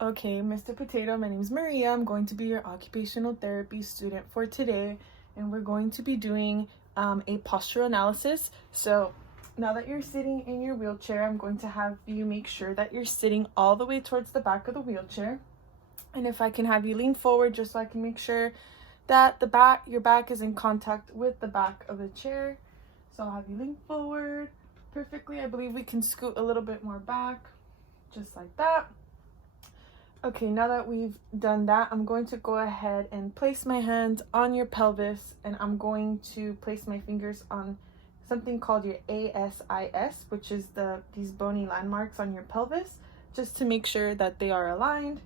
Okay, Mr. Potato, my name is Maria. I'm going to be your occupational therapy student for today, and we're going to be doing a postural analysis. So now that you're sitting in your wheelchair, I'm going to have you make sure that you're sitting all the way towards the back of the wheelchair. And if I can have you lean forward just so I can make sure that your back is in contact with the back of the chair. So I'll have you lean forward perfectly. I believe we can scoot a little bit more back, just like that. Okay, now that we've done that, I'm going to go ahead and place my hands on your pelvis, and I'm going to place my fingers on something called your ASIS, which is these bony landmarks on your pelvis, just to make sure that they are aligned.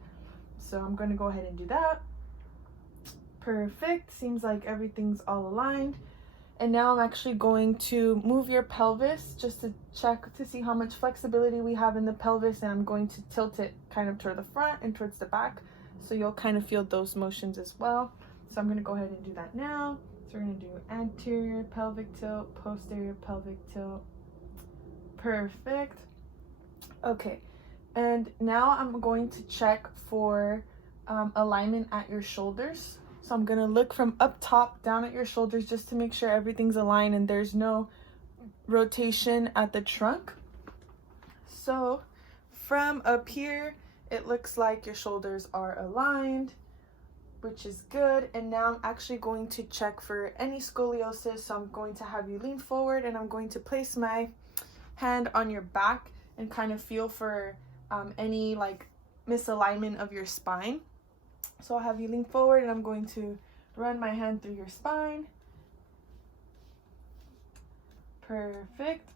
So I'm going to go ahead and do that. Perfect. Seems like everything's all aligned. And now I'm actually going to move your pelvis just to check to see how much flexibility we have in the pelvis, and I'm going to tilt it kind of toward the front and towards the back, so you'll kind of feel those motions as well. So I'm going to go ahead and do that now. So we're going to do anterior pelvic tilt, posterior pelvic tilt. Perfect. Okay, and now I'm going to check for alignment at your shoulders. So I'm gonna look from up top down at your shoulders just to make sure everything's aligned and there's no rotation at the trunk. So from up here, it looks like your shoulders are aligned, which is good. And now I'm actually going to check for any scoliosis. So I'm going to have you lean forward, and I'm going to place my hand on your back and kind of feel for any like misalignment of your spine. So I'll have you lean forward, and I'm going to run my hand through your spine. Perfect.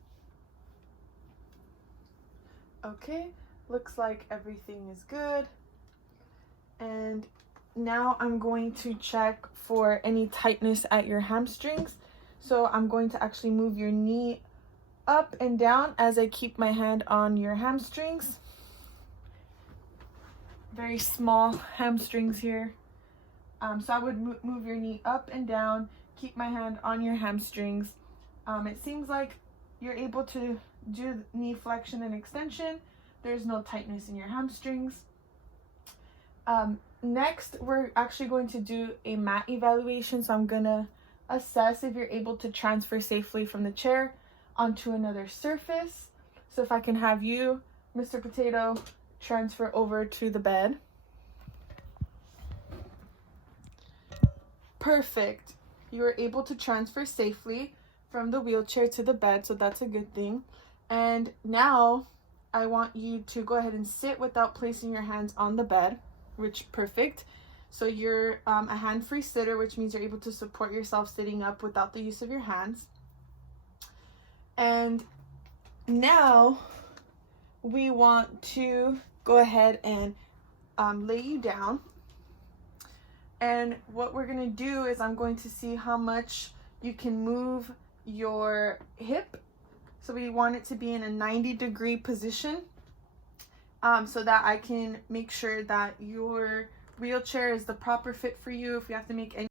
Okay, looks like everything is good. And now I'm going to check for any tightness at your hamstrings. So I'm going to actually move your knee up and down as I keep my hand on your hamstrings. Very small hamstrings here. So I would move your knee up and down, keep my hand on your hamstrings. It seems like you're able to do knee flexion and extension. There's no tightness in your hamstrings. Next, we're actually going to do a mat evaluation. So I'm gonna assess if you're able to transfer safely from the chair onto another surface. So if I can have you, Mr. Potato, transfer over to the bed. Perfect. You were able to transfer safely from the wheelchair to the bed, so that's a good thing. And now I want you to go ahead and sit without placing your hands on the bed, which perfect. So you're a hand-free sitter, which means you're able to support yourself sitting up without the use of your hands. And now we want to go ahead and lay you down. And what we're going to do is I'm going to see how much you can move your hip. So we want it to be in a 90-degree position, so that I can make sure that your wheelchair is the proper fit for you. If you have to make any